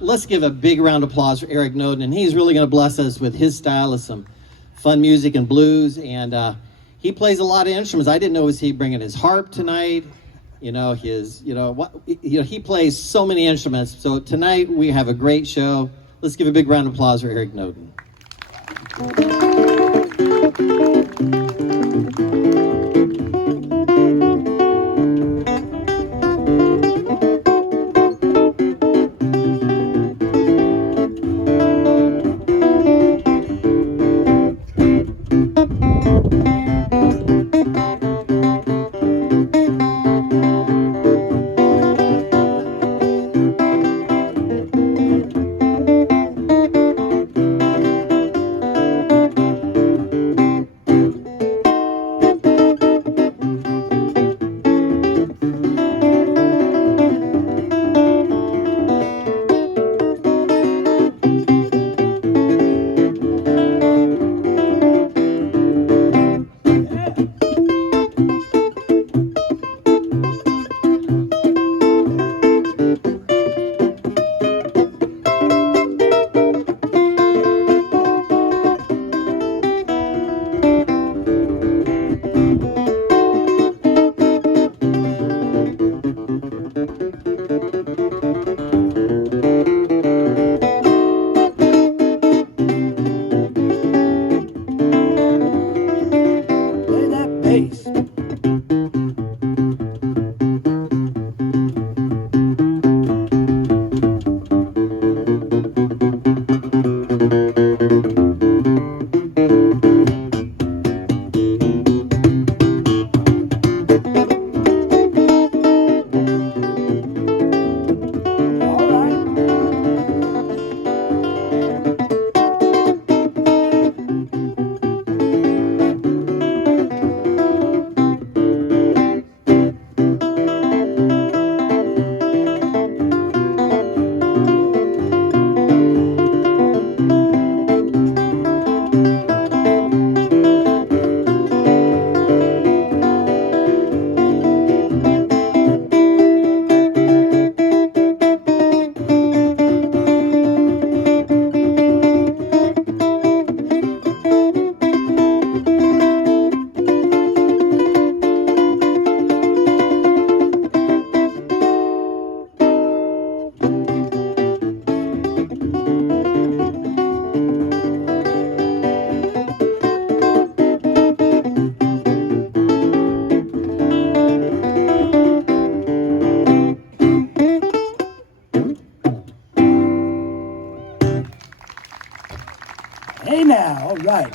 Let's give a big round of applause for Eric Noden, and he's really going to bless us with his style of some fun music and blues, and he plays a lot of instruments. I didn't know was he bringing his harp tonight. He plays so many instruments. So tonight we have a great show. Let's give a big round of applause for Eric Noden.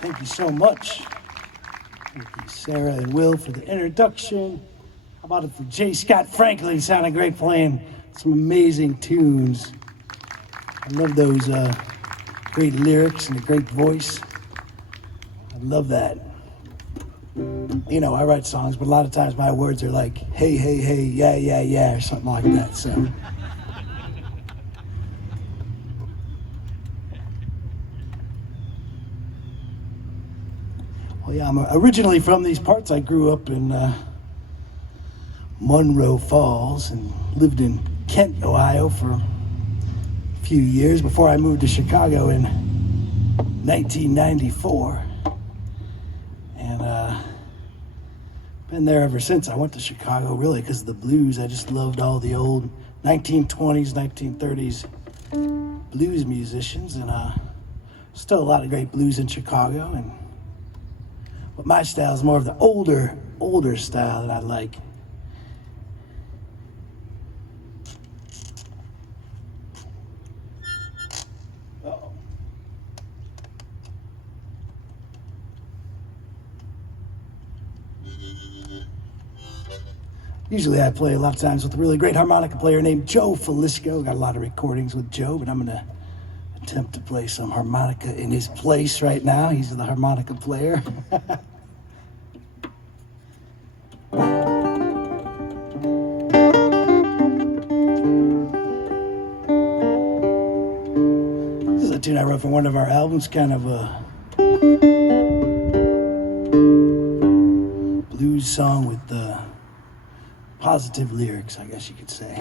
Thank you so much. Thank you, Sarah and Will, for the introduction. How about it for J. Scott Franklin? Sounding great, playing some amazing tunes. I love those great lyrics and a great voice. I love that. You know, I write songs, but a lot of times my words are like, hey, hey, hey, yeah, yeah, yeah, or something like that, so. Well, yeah, I'm originally from these parts. I grew up in Monroe Falls and lived in Kent, Ohio for a few years before I moved to Chicago in 1994. And been there ever since. I went to Chicago really because of the blues. I just loved all the old 1920s, 1930s blues musicians, and still a lot of great blues in Chicago. But my style is more of the older style that I like. Uh-oh. Usually I play a lot of times with a really great harmonica player named Joe Felisko. Got a lot of recordings with Joe, but I'm gonna attempt to play some harmonica in his place right now. He's the harmonica player. This is a tune I wrote for one of our albums, kind of a blues song with positive lyrics, I guess you could say.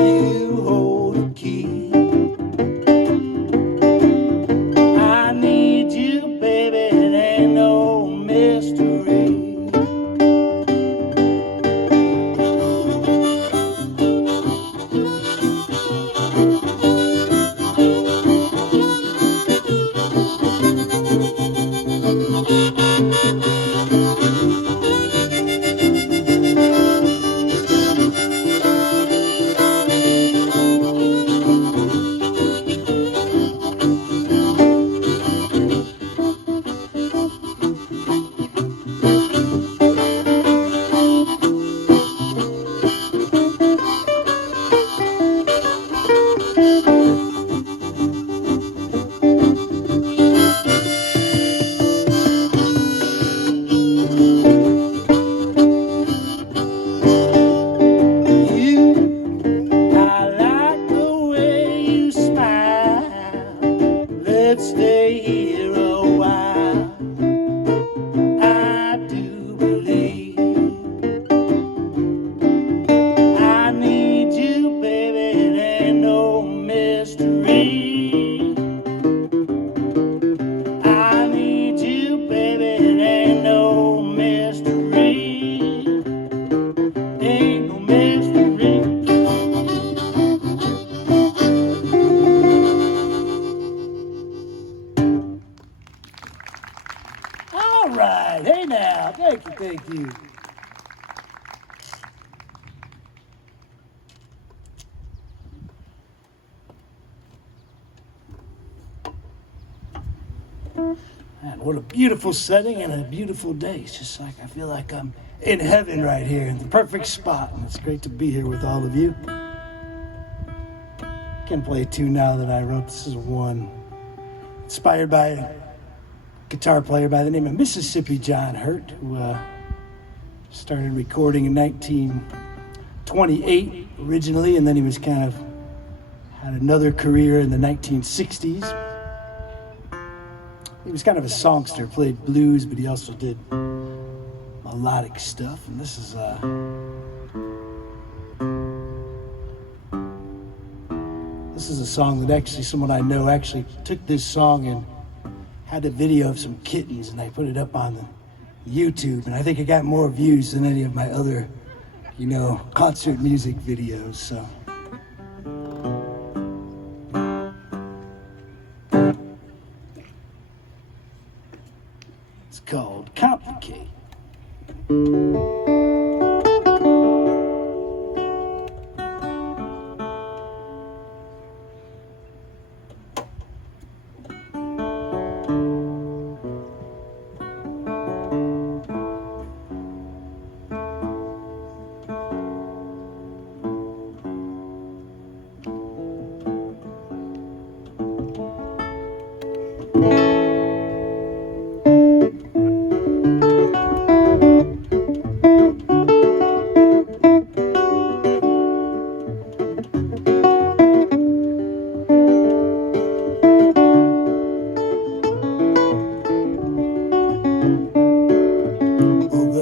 You hold the key. I need you, baby, it ain't no mystery. I like the way you smile. Let's stay here a while. I do believe I need you, baby, it ain't no mystery. I need you, baby, it ain't no mystery. Ain't no mystery. All right, hey now, thank you. Man, what a beautiful setting and a beautiful day. It's just like I feel like I'm in heaven right here in the perfect spot, and it's great to be here with all of you. Can play a tune now that I wrote. This is one inspired by a guitar player by the name of Mississippi John Hurt, who started recording in 1928 originally, and then he was kind of had another career in the 1960s. He was kind of a songster, played blues, but he also did melodic stuff. And this is a song that actually someone I know actually took this song and had a video of some kittens, and I put it up on the YouTube, and I think it got more views than any of my other, concert music videos. So. It's called Complicate.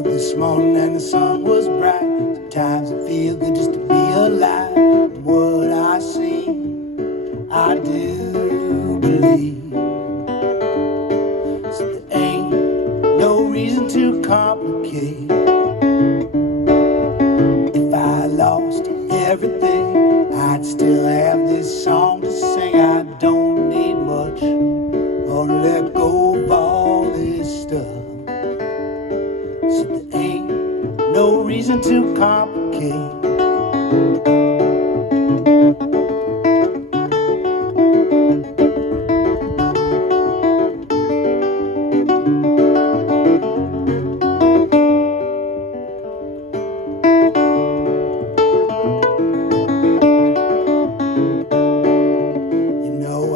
This morning and the sun was bright. Sometimes it feels good just to be alive. What I see, I do believe. So there ain't no reason to complicate. If I lost everything, I'd still have this song to sing. I don't need much, gonna let go of all this stuff. So there ain't no reason to complicate.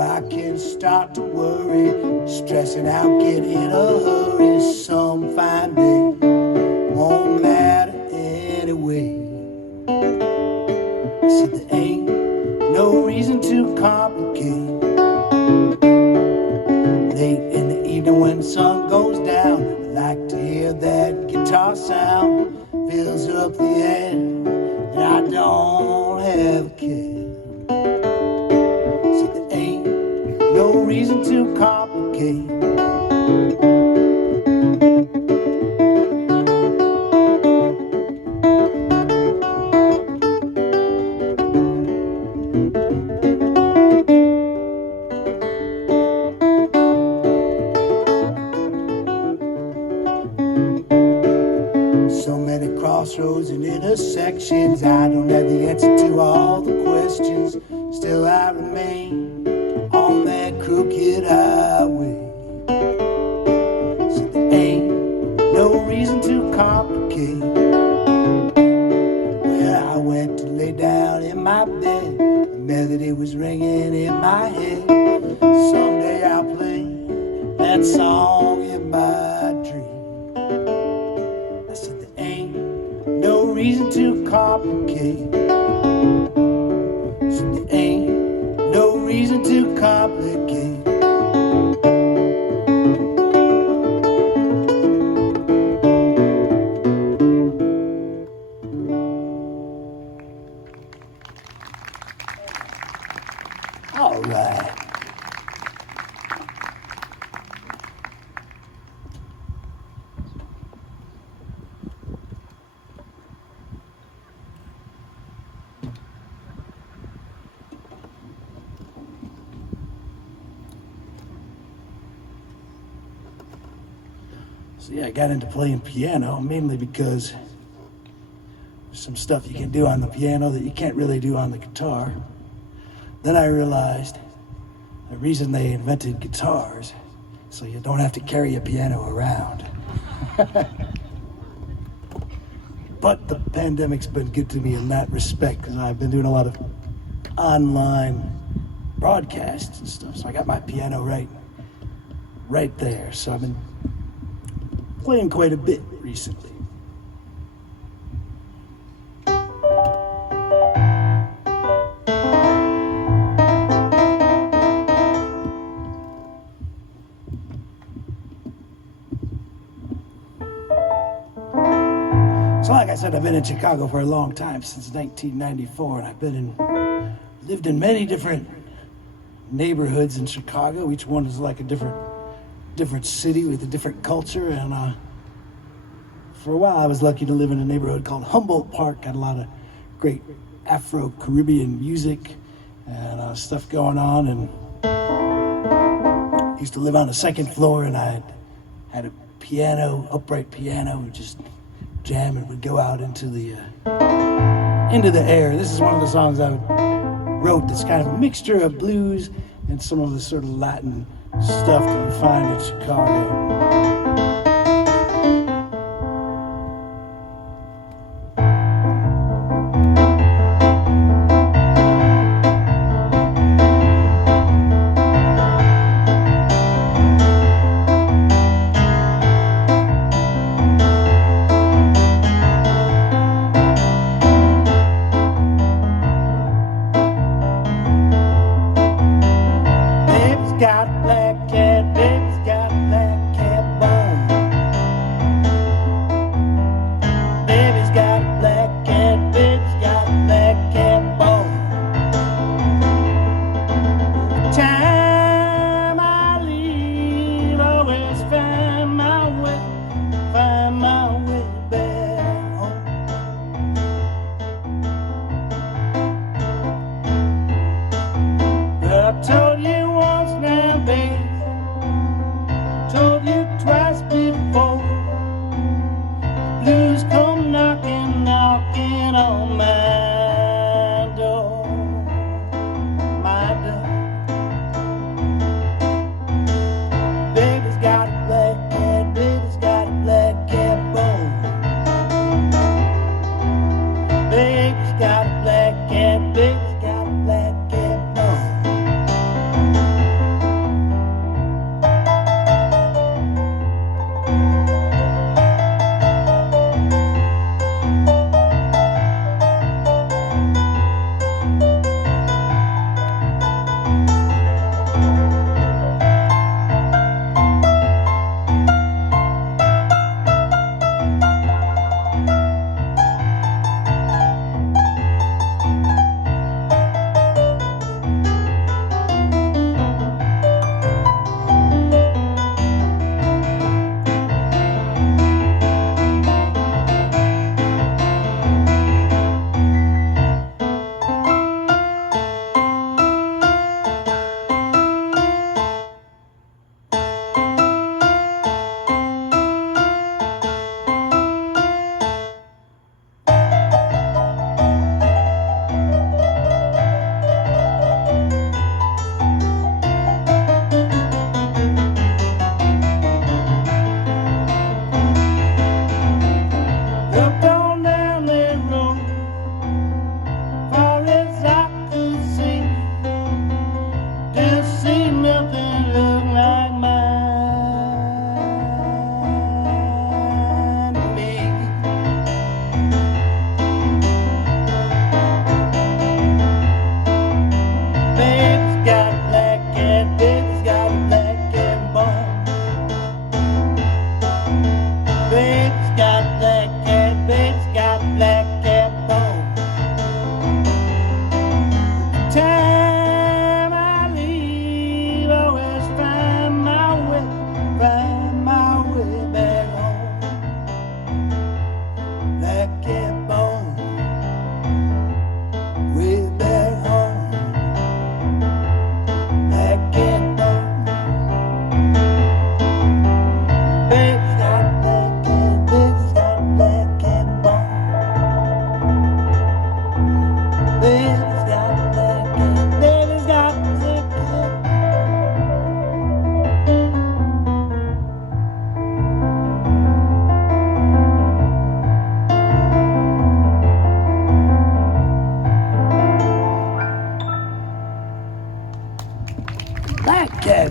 I can start to worry, stressing out, get in a hurry. Some fine day won't matter anyway. See, there ain't no reason to complicate. Late in the evening when the sun goes down, I like to hear that guitar sound, fills up the air, and I don't have a care. See, there ain't no reason to complicate. So many crossroads and intersections. I don't have the answer to all the questions. Still I remain on that crooked highway. So there ain't no reason to complicate. Where I went to lay down in my bed, the melody was ringing in my head. Someday I'll play that song in my dream. I said there ain't no reason to complicate. So there ain't no reason to complicate. All right. So yeah, I got into playing piano mainly because there's some stuff you can do on the piano that you can't really do on the guitar. Then I realized the reason they invented guitars so you don't have to carry a piano around. But the pandemic's been good to me in that respect because I've been doing a lot of online broadcasts and stuff. So I got my piano right there. So I've been playing quite a bit recently. So like I said, I've been in Chicago for a long time, since 1994, and I've lived in many different neighborhoods in Chicago. Each one is like a different city with a different culture, and for a while I was lucky to live in a neighborhood called Humboldt Park. Had a lot of great Afro-Caribbean music and stuff going on, and I used to live on the second floor, and I had a piano, upright piano, and just jam and would go out into the air. This is one of the songs I wrote that's kind of a mixture of blues and some of the sort of Latin stuff that you find in Chicago. Got a black cat, baby's got a black cat.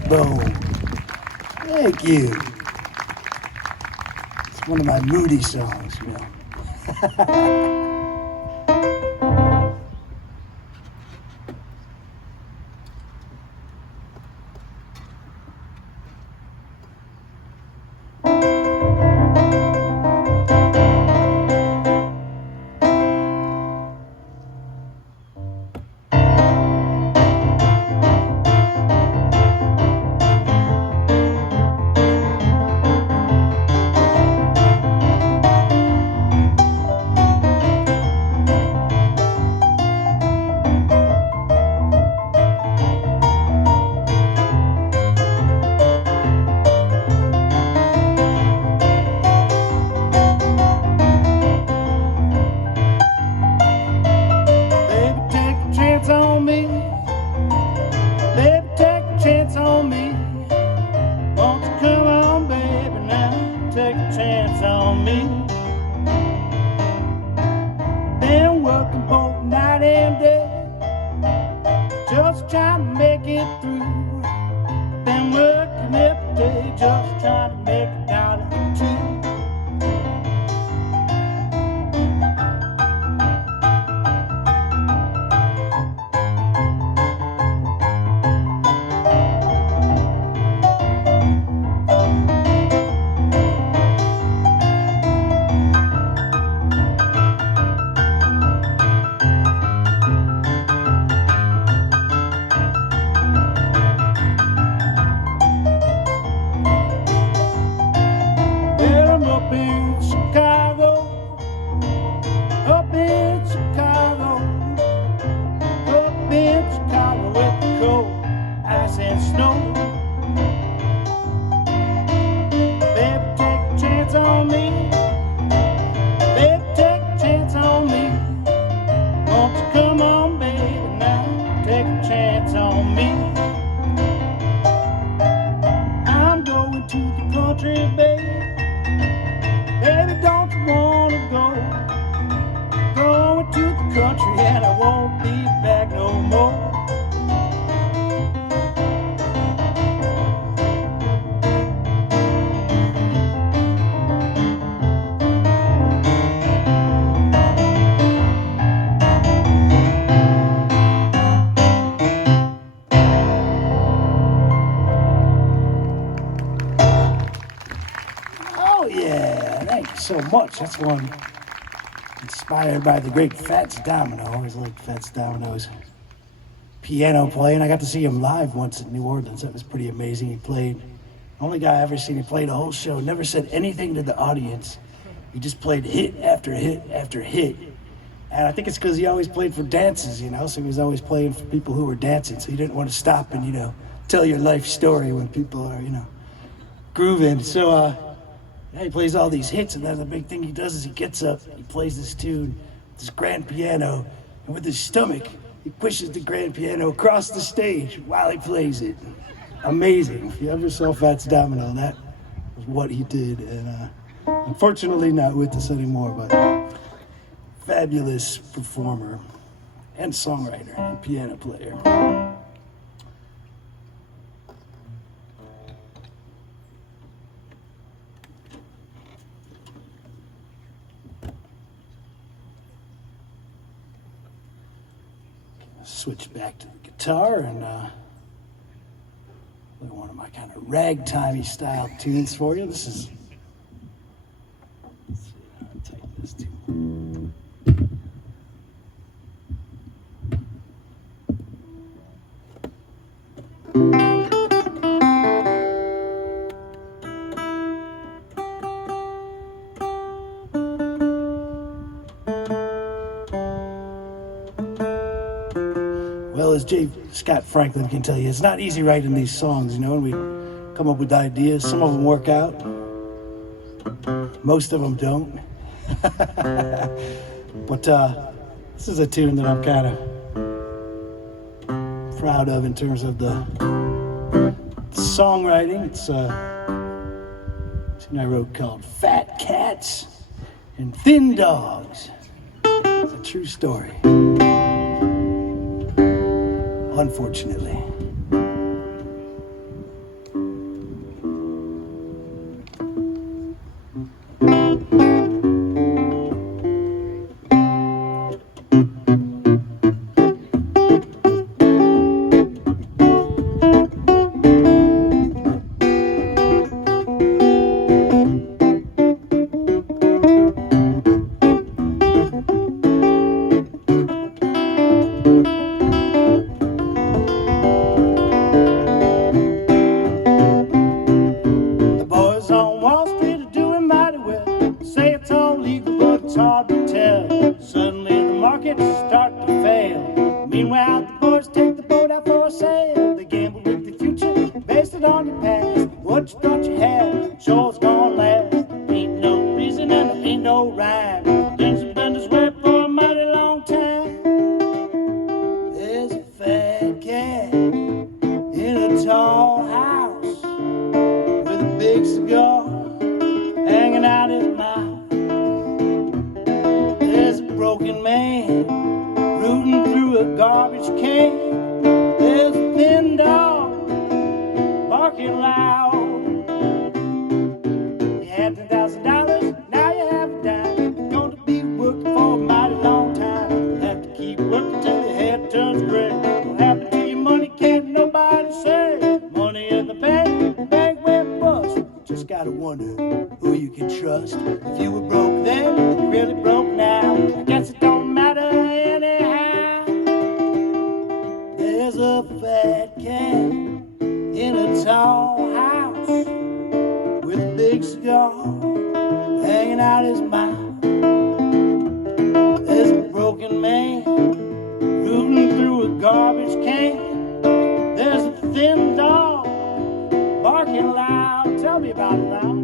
backbone. Thank you. It's one of my moody songs, you know. So much. That's one inspired by the great Fats Domino. I always liked Fats Domino's piano playing. I got to see him live once in New Orleans. That was pretty amazing. He played, only guy I ever seen, he played a whole show, never said anything to the audience. He just played hit after hit after hit. And I think it's because he always played for dances, you know, so he was always playing for people who were dancing. So he didn't want to stop and, you know, tell your life story when people are, you know, grooving. So, yeah, he plays all these hits, and then the big thing he does is he gets up, he plays this tune, this grand piano, and with his stomach, he pushes the grand piano across the stage while he plays it. Amazing. If you ever saw Fats Domino, that was what he did. And unfortunately not with us anymore, but fabulous performer and songwriter and piano player. Switch back to the guitar and one of my kind of ragtimey style tunes for you. This is, let's see, I'll take this too. Well, as J. Scott Franklin can tell you, it's not easy writing these songs, you know, and we come up with ideas. Some of them work out. Most of them don't. But this is a tune that I'm kind of proud of in terms of the songwriting. It's a tune I wrote called Fat Cats and Thin Dogs. It's a true story. Unfortunately. Meanwhile, the boys take the boat out for a sail. They gamble with the future, based it on your past. What you thought you had, sure's gonna last. Ain't no reason and there ain't no rhyme. Things have been this way for a mighty long time. There's a fat cat in a tall house with a big cigar hanging out his mouth. There's a broken man rooting through a garbage can. There's a thin dog barking loud. You had $10,000, now you have a dime. You're going to be working for a mighty long time. You have to keep working till your head turns gray. What happened to your money can't nobody say. Money in the bank went bust. Just gotta wonder who you can trust. If you were broke then, you're really broke now. I guess it don't matter anyhow. There's a fat cat in a tall house with a big cigar hanging out his mouth. There's a broken man rooting through a garbage can. There's a thin dog barking loud. Tell me about it now.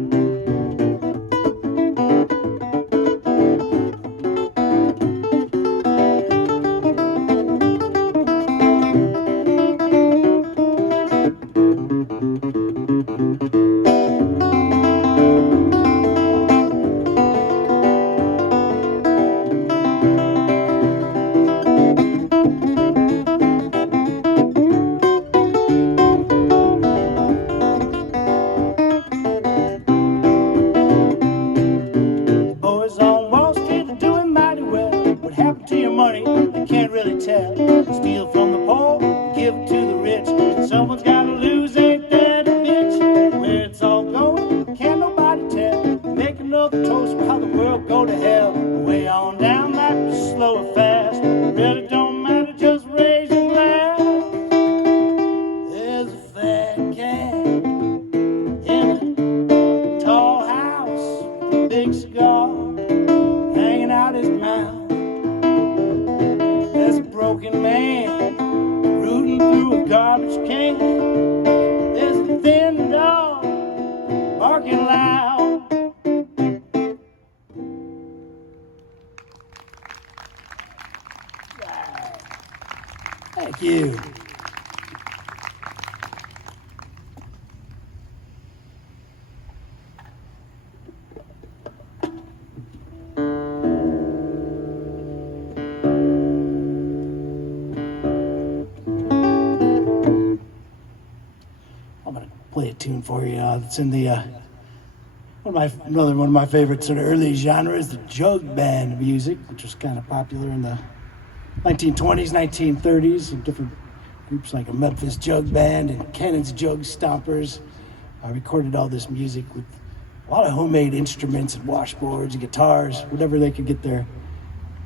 Boys on Wall Street are doing mighty well. What happened to your money? They can't really tell. Steal from the poor, give it to the rich. Someone's gotta lose, ain't that a bitch? Where it's all going, can't nobody tell. Make another toast for how the world go to hell. Way on down, might be slow or fast. Really don't matter, just raise your glass. There's a fat cat in a tall house with a big cigar hanging out his mouth. There's a broken man rooting through a garbage can. There's a thin dog barking loud. Thank you. I'm gonna play a tune for you. It's in the another one of my favorite sort of early genres, the jug band music, which was kind of popular in the 1920s, 1930s. And different groups like a Memphis Jug Band and Cannon's Jug Stompers recorded all this music with a lot of homemade instruments and washboards and guitars, whatever they could get their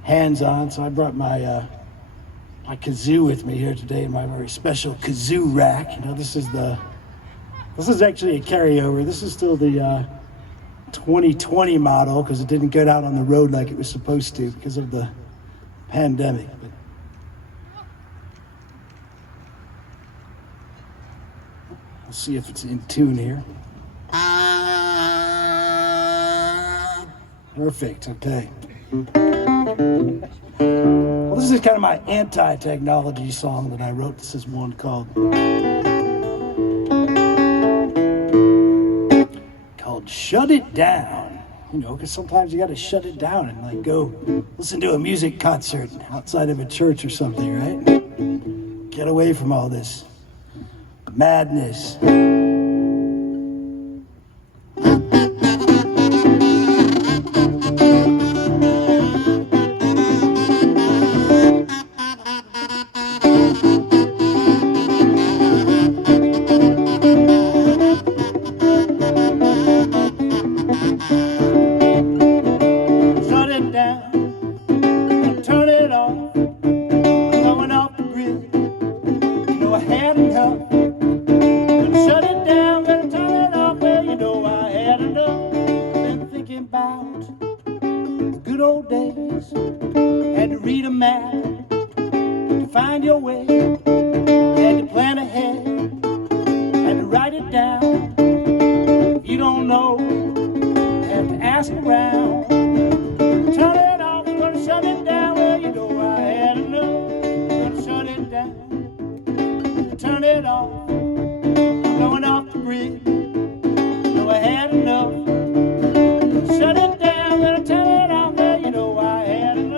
hands on. So I brought my my kazoo with me here today in my very special kazoo rack. You know, this is actually a carryover. This is still the 2020 model because it didn't get out on the road like it was supposed to because of the pandemic. But we'll see if it's in tune here. Perfect, okay. Well, this is kind of my anti-technology song that I wrote. This is one called Shut It Down. You know, because sometimes you got to shut it down and like go listen to a music concert outside of a church or something, right? Get away from all this madness. Shut it down. find your way. Had to plan ahead, had to write it down. If you don't know, have to ask around. Turn it off, gonna shut it down. Well, you know I had enough. Gonna shut it down. Turn it off, going off the grid. Know I had enough. Shut it down, gonna turn it off. Well, you know I had enough.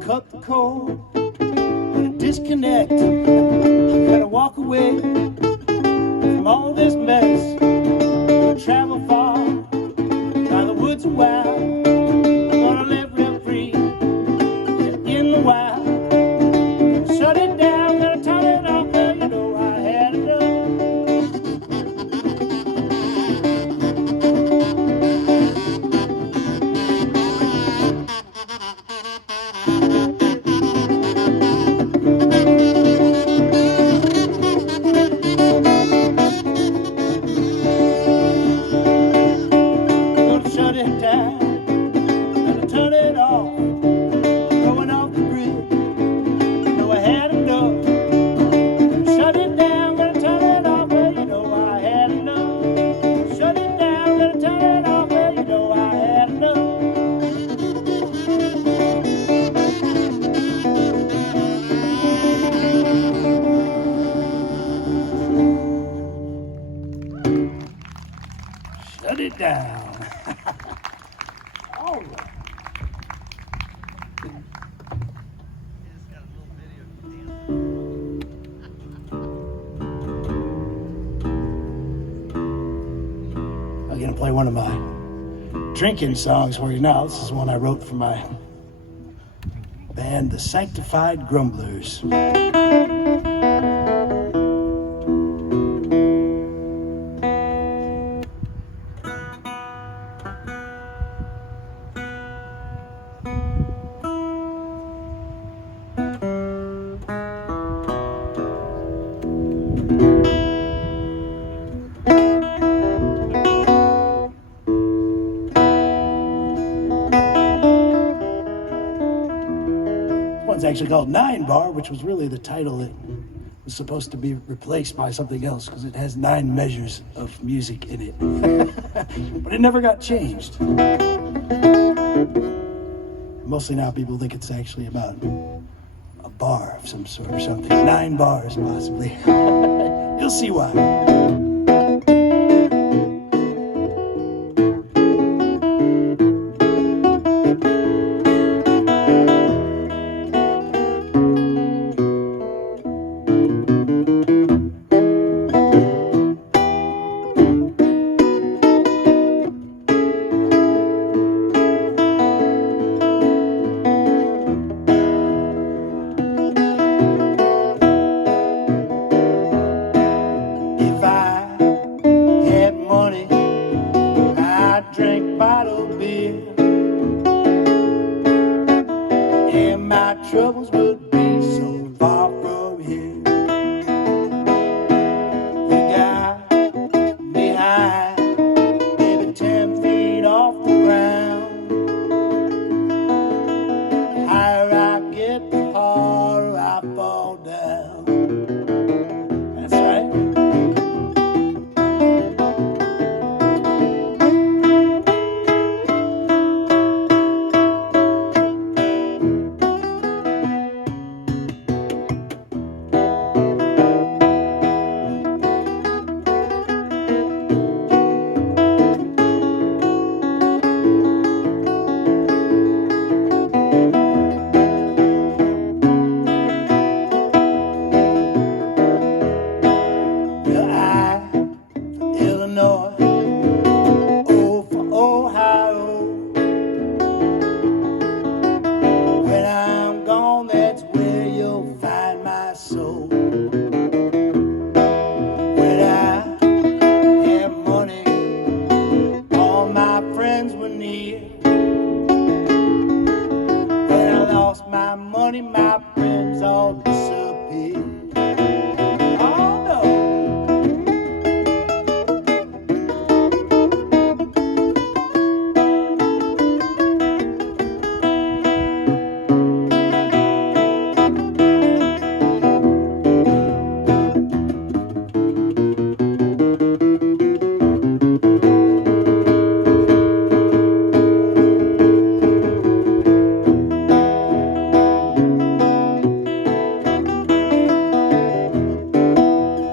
Cut the cord, gonna disconnect, I'm gonna walk away from all this mess, gonna travel far, by the woods a while, I'm gonna live real free, in the wild, shut it down, gonna turn it off, well, you know I had enough. Shut it down, gonna turn it off, going off the grid, know I had enough. Shut it down, gonna turn it off, well, you know I had enough. Shut it down, gonna turn it off, well, you know I had enough. Shut it down. All right. I'm gonna play one of my drinking songs for you now. This is one I wrote for my band, the Sanctified Grumblers. One's actually called 9 Bar, which was really the title that was supposed to be replaced by something else because it has 9 measures of music in it. But it never got changed. Mostly now people think it's actually about a bar of some sort or something. 9 bars, possibly. You'll see why. Troubles would be so far from here. You got me high, maybe 10 feet off the ground. The higher I get, the harder I fall down. That's right. here. When I lost my money, my friends all disappeared. Oh no.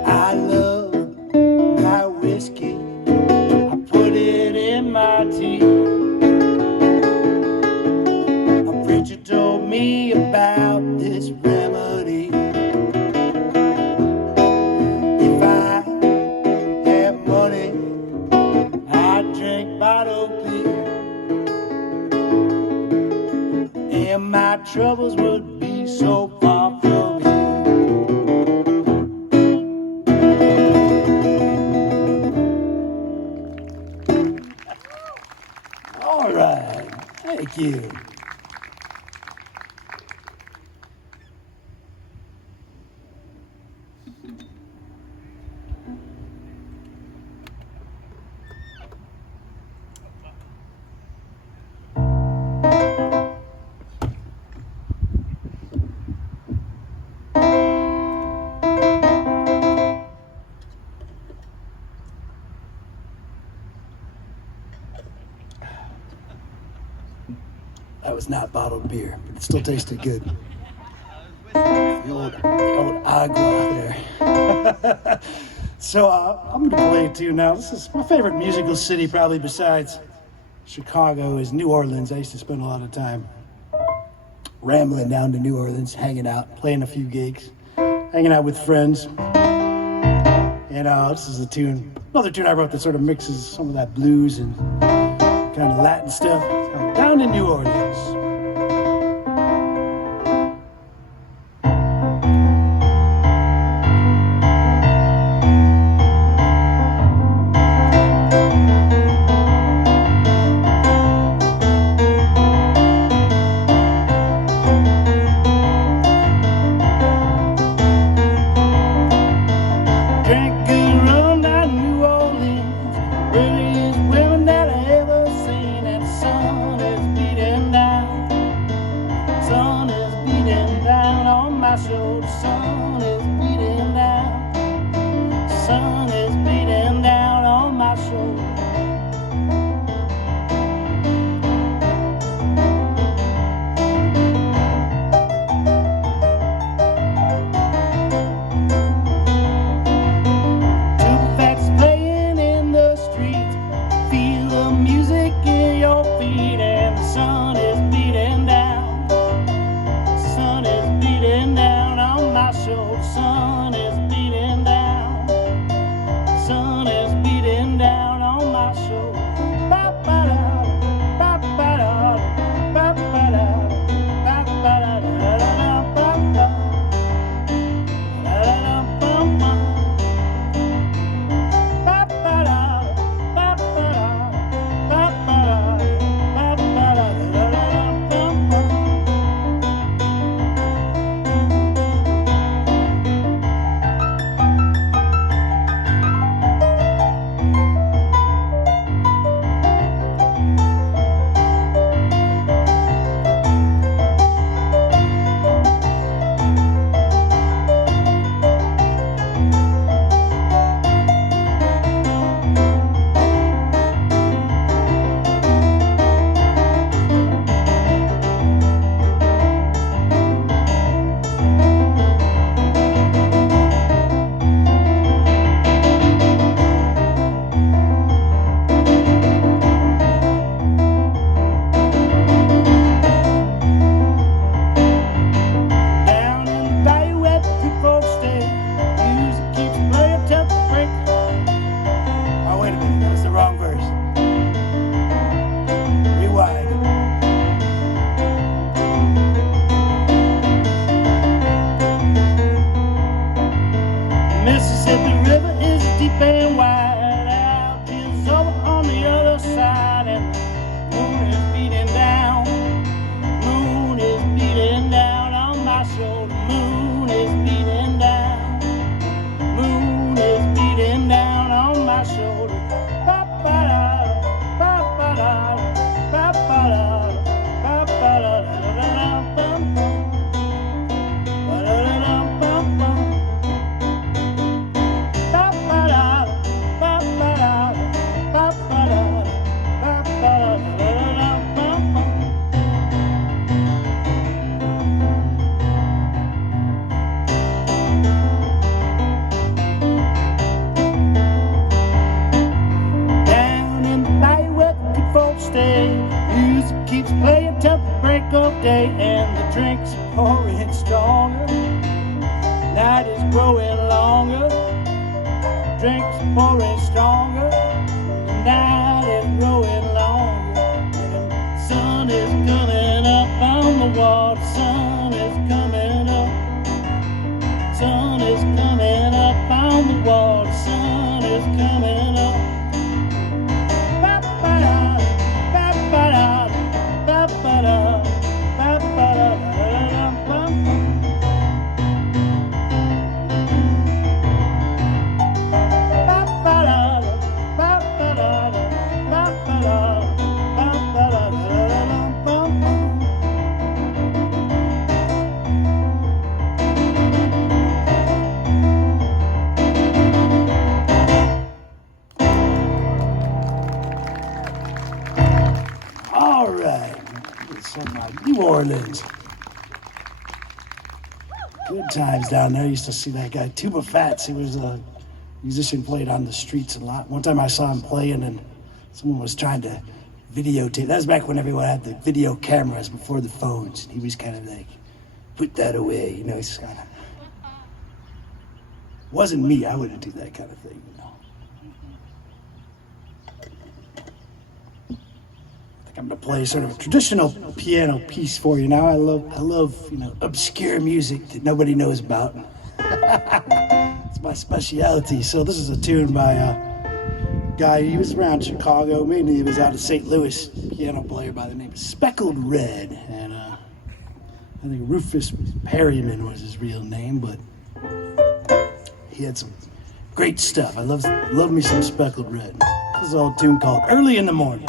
I love my whiskey. I put it in my tea. A preacher told me about this remedy. If I had money, I'd drink bottled beer, and my troubles would be so far from here. All right, thank you. That was not bottled beer, but it still tasted good. The old agua there. So I'm gonna play a tune now. This is my favorite musical city, probably besides Chicago, is New Orleans. I used to spend a lot of time rambling down to New Orleans, hanging out, playing a few gigs, hanging out with friends. And this is a tune, another tune I wrote that sort of mixes some of that blues and kind of Latin stuff. Down in New Orleans. Drank good rum down in New Orleans, prettiest women that I ever seen, and the sun is beating down. till the break of day, and the drinks are pouring stronger. Night is growing longer, drinks are pouring stronger. The night is growing longer, and the sun is coming up on the water. Sun is coming up, sun is coming up on the water. Sun is coming up. All right, some New Orleans. Good times down there. I used to see that guy, Tuba Fats. He was a musician, played on the streets a lot. One time I saw him playing and someone was trying to videotape. That was back when everyone had the video cameras before the phones. He was kind of like, put that away, you know, he's kind of... Wasn't me, I wouldn't do that kind of thing, you know. I'm gonna play sort of a traditional piano piece for you now. I love, you know, obscure music that nobody knows about. It's my specialty. So this is a tune by a guy, he was around Chicago, mainly he was out of St. Louis, piano player by the name of Speckled Red. And I think Rufus Perryman was his real name, but he had some great stuff. I love me some Speckled Red. This is a little tune called Early in the Morning.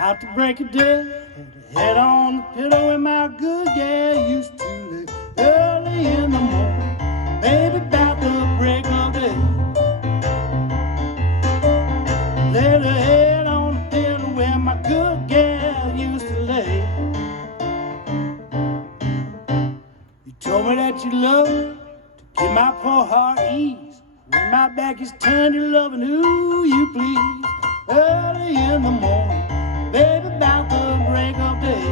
Out to break a day, head on the pillow and my good gal used to lay early in the morning, baby, about the break of day. Laid her head on the pillow where my good gal used to lay. You told me that you loved me to give my poor heart ease. When my back is turned, you're loving who you please. Early in the morning, baby, about the break of day.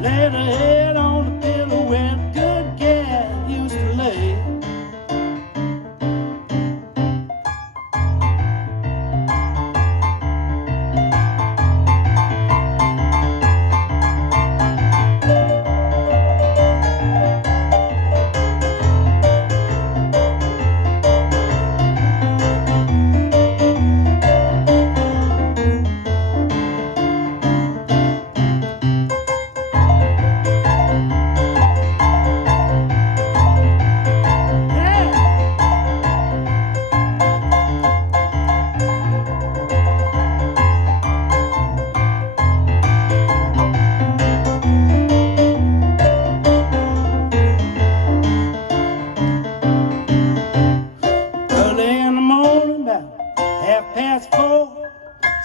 Laid her head on the pillow where the good gal used to lay.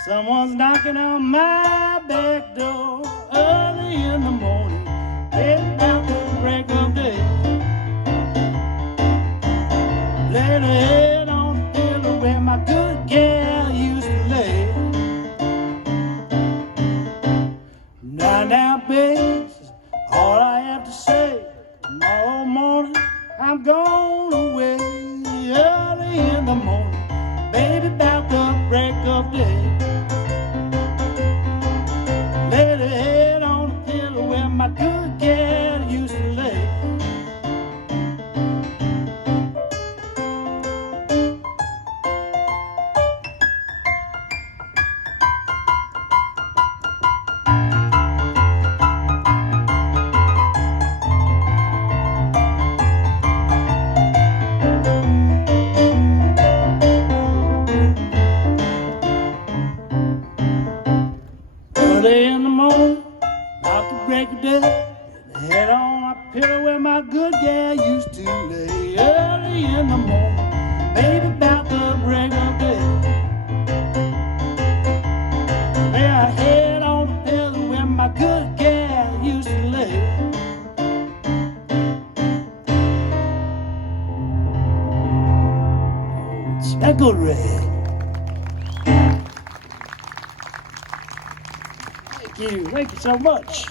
Someone's knocking on my back door early in the morning, baby, about the break of day. Laid her head on the pillow where my good gal used to lay. Now, babe, all I have to say. Tomorrow morning, I'm going away early in the morning, baby, about the break of day. Laid her head on the pillow where my good gal used to lay. the break of day. Head on my pillow where my good gal used to lay early in the morning, baby, about the break of day. Lay her head on the pillow where my good gal used to lay. Speckled red. Thank you so much.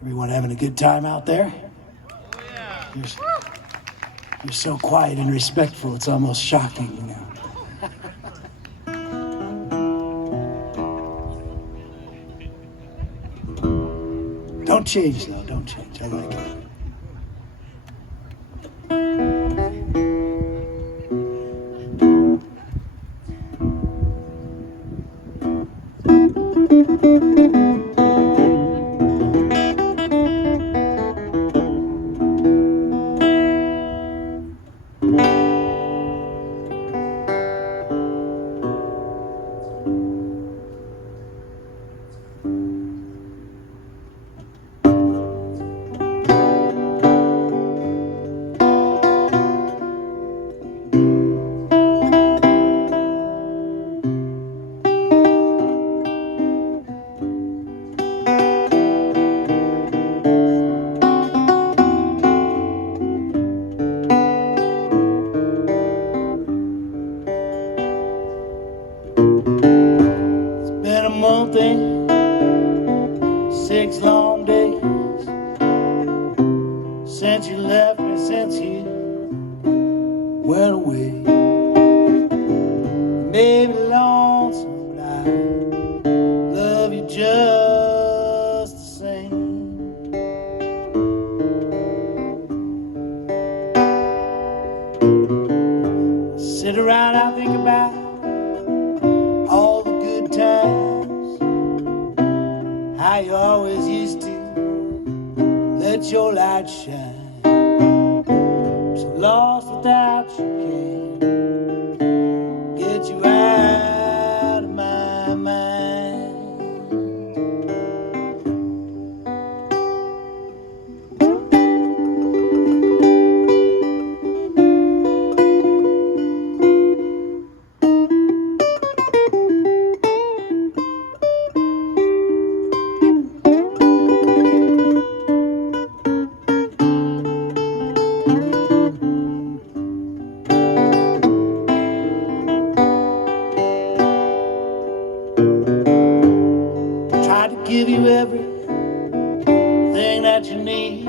Everyone having a good time out there? Oh, yeah. You're so quiet and respectful, it's almost shocking, you know. Don't change, though. Don't change. I like it. Been a month and 6 long days since you left me, since you went away. You made me lonesome, but I love you just the same. I sit around, I think about all the good times, how you always used to let your light shine. I'm so lost without you, can't get you out of my mind. Tried to give you everything that you need.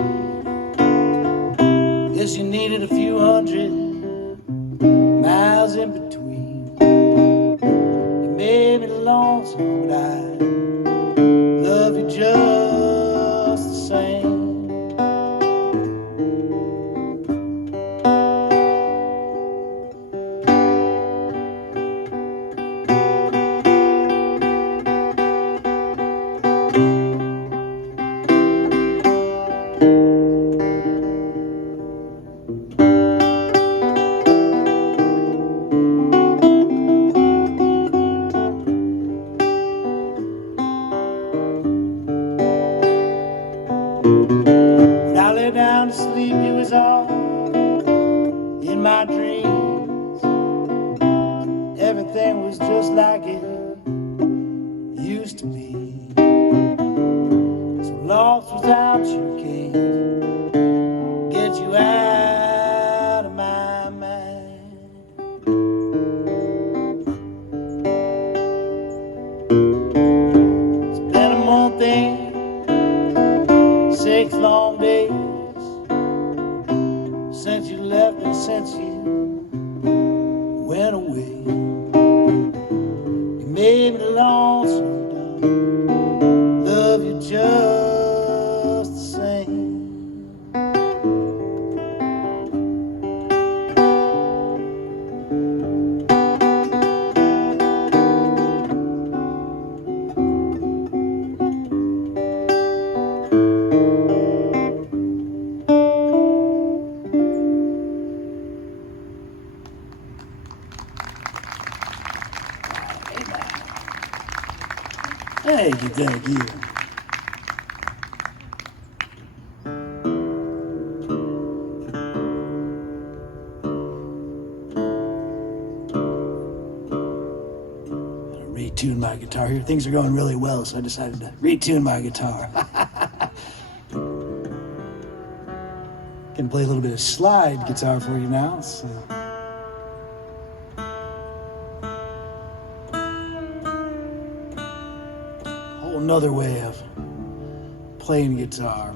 Guess you needed a few hundred miles in between. You made me lonesome, but I love you just the same. When I lay down to sleep, you was all in my dreams. Everything was just like it used to be. So lost without you, can't get you out of my mind. It's been a month and 6 long days since you left me, since you went away. You made me lonesome, darling. Love you just the same. Thank you, thank you. Retune my guitar here. Things are going really well, so I decided to retune my guitar. Can play a little bit of slide guitar for you now. So. Whole another way of playing guitar.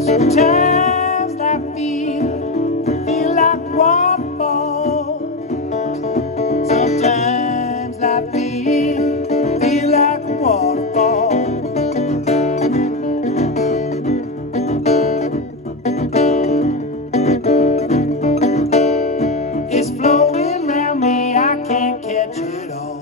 Sometimes I feel like waterfall. Sometimes I feel like a waterfall. It's flowing around me, I can't catch it all.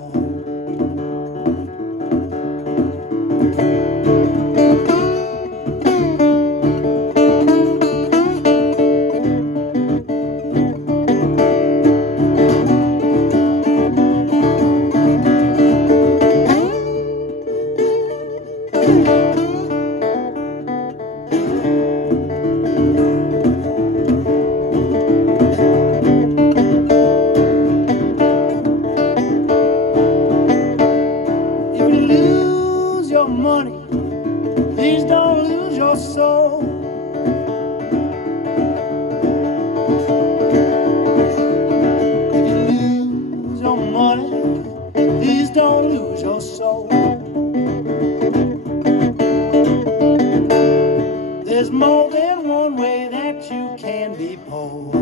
Money, please don't lose your soul. If you lose your money, please don't lose your soul. There's more than one way that you can be poor.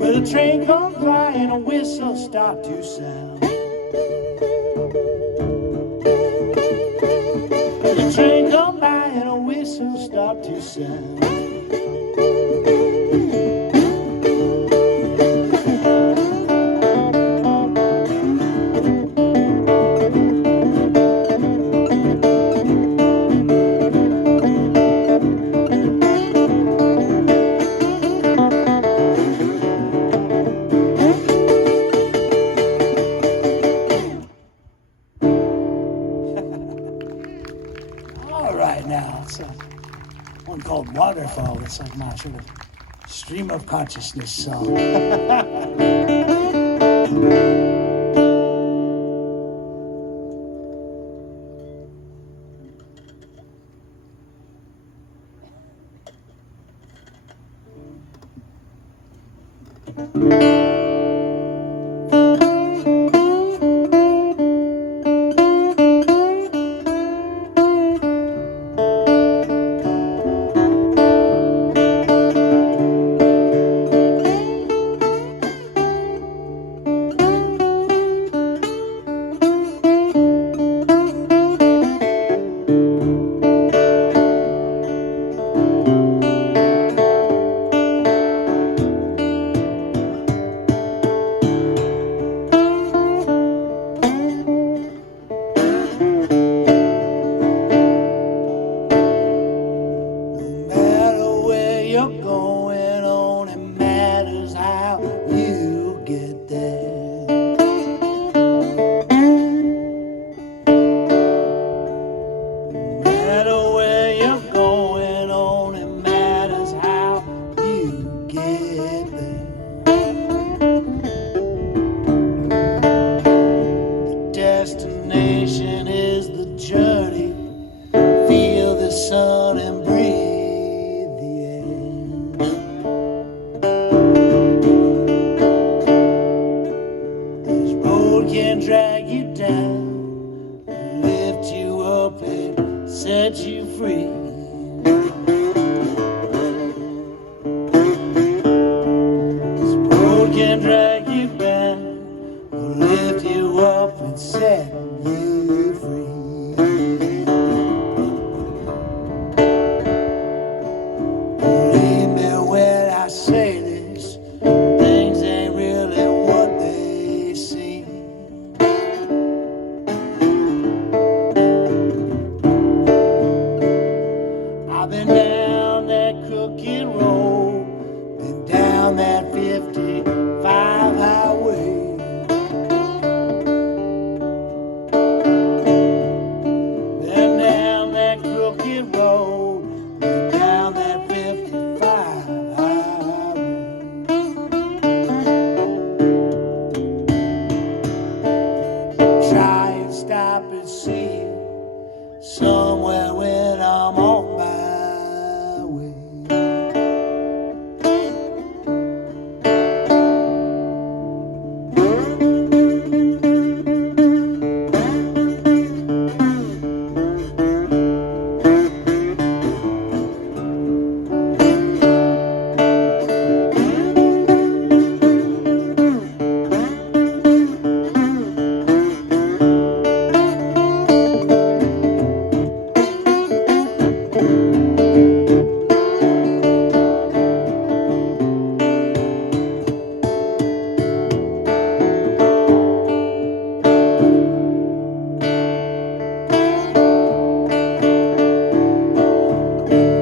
The train comes by and a whistle start to sound. The train comes by and a whistle start to sound. Now it's one called Waterfall. It's like my sort of stream of consciousness song. get there. The destination is the journey. Feel the sun and breathe the air. This road can drag you down, lift you up and set you free. This road can drag you down, lift you up and set you free. Believe me when I say this, things ain't really what they seem. I've been down that crooked road, been down that 55 highway. Been down that crooked road, been down that 55 highway. Try and stop and see you somewhere when I'm on my way.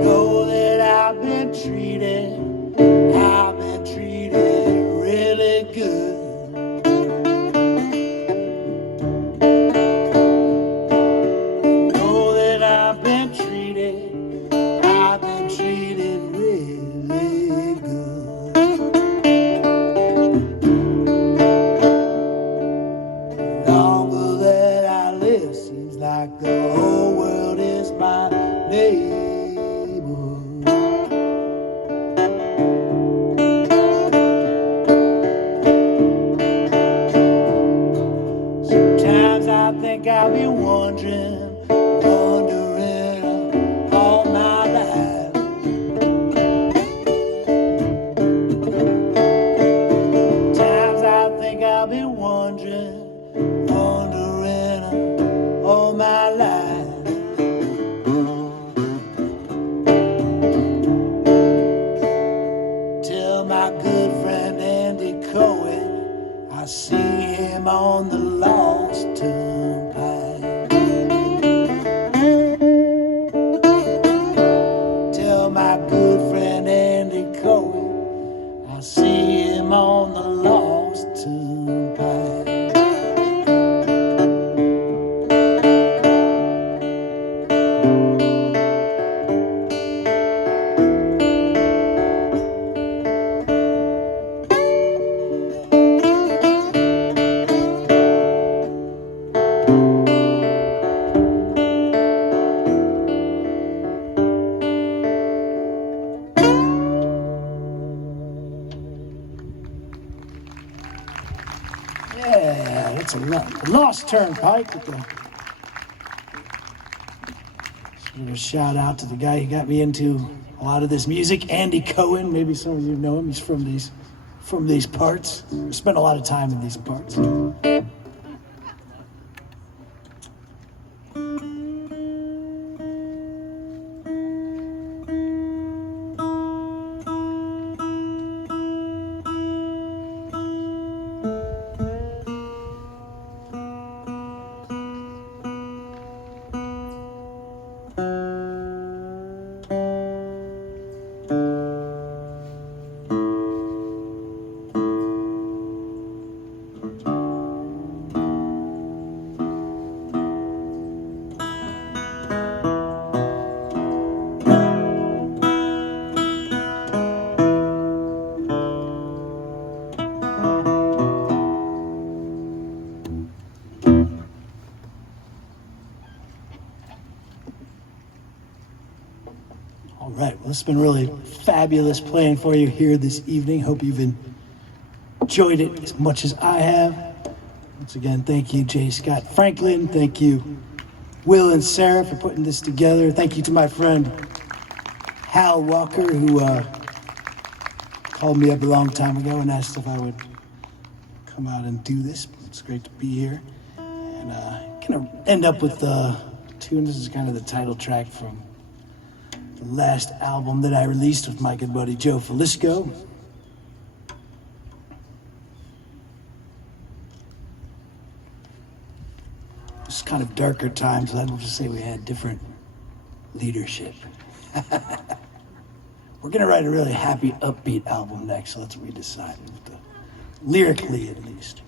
Know that I've been treated really good. Know that I've been treated really good. The longer that I live, seems like the whole world is my neighborhood. Sometimes I think I'll be wondering all my life. Times I think I'll be wondering all my life. Tell my good friend Andy Cohen I see him on the Lost Turnpike. Tell my good friend Andy Cohen I see him on the Lost Turnpike. Yeah, that's a Lost Turnpike. Just give a shout out to the guy who got me into a lot of this music, Andy Cohen. Maybe some of you know him. He's from these parts. Spent a lot of time in these parts. It's been really fabulous playing for you here this evening. Hope you've enjoyed it as much as I have. Once again, thank you, J. Scott Franklin. Thank you, Will and Sarah, for putting this together. Thank you to my friend Hal Walker, who called me up a long time ago and asked if I would come out and do this. It's great to be here. And gonna end up with the tune. This is kind of the title track from the last album that I released with my good buddy Joe Falisco. It's kind of darker times. I'd just say we had different leadership. We're gonna write a really happy, upbeat album next, so that's what we decided, lyrically at least.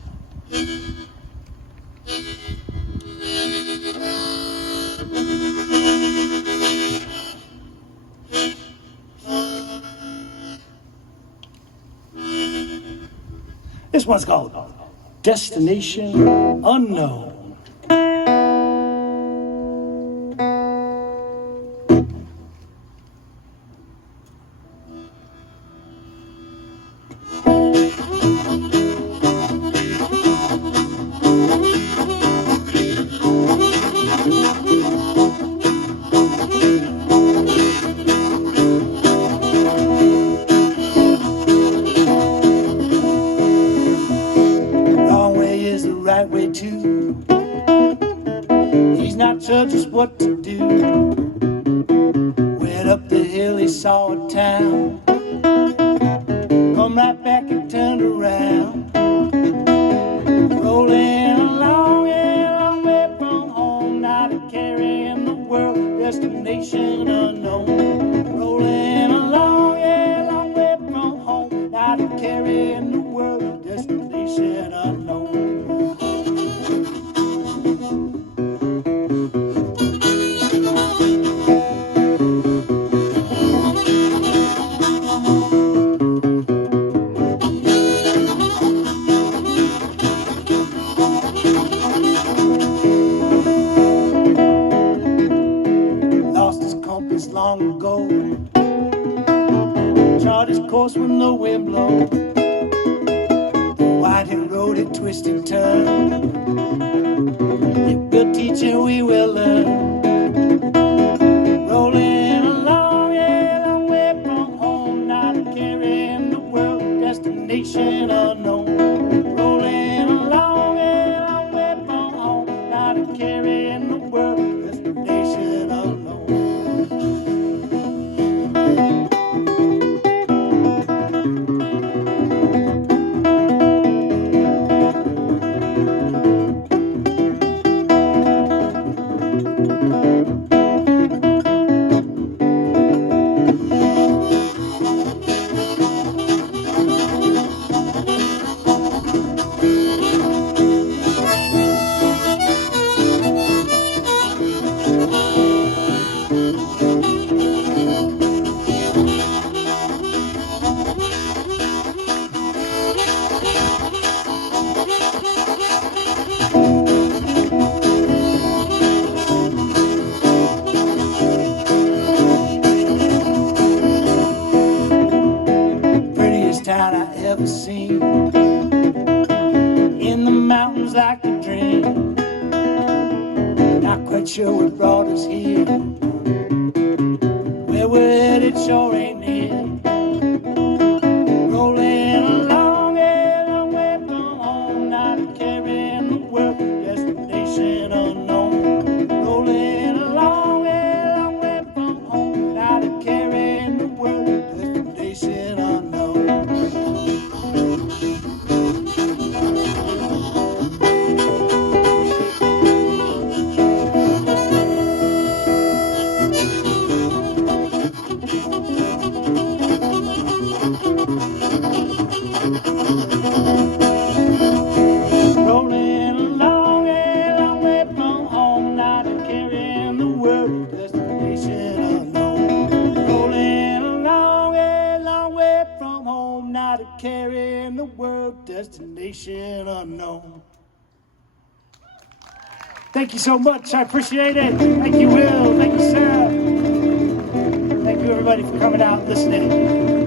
This one's called Destination Unknown. Just what to do. Went up the hill, he saw a town. Come right back and turned around. Rolling along, yeah, long way from home. Now to carrying the world, destination unknown. Rolling along, yeah, long way from home. Now to carrying the world, destination unknown. Long ago, charted his course when the wind blew. The white hill road had twists and turns. If good teaching we will learn. Rolling along, yeah, long way from home. Now to carrying the world, destination unknown. Rolling along, yeah, long way from home. Now to carrying the world, destination unknown. Town I ever seen, in the mountains like a dream. Not quite sure what brought us here. Where we're headed sure ain't near. Rolling along, yeah, long way from home. Not carrying the world, destination unknown. Rolling along, yeah, long way from home. Not carrying the world, destination unknown. Carrying the world, destination unknown. Thank you so much. I appreciate it. Thank you, Will. Thank you, Sarah. Thank you, everybody. everybody for coming out and listening.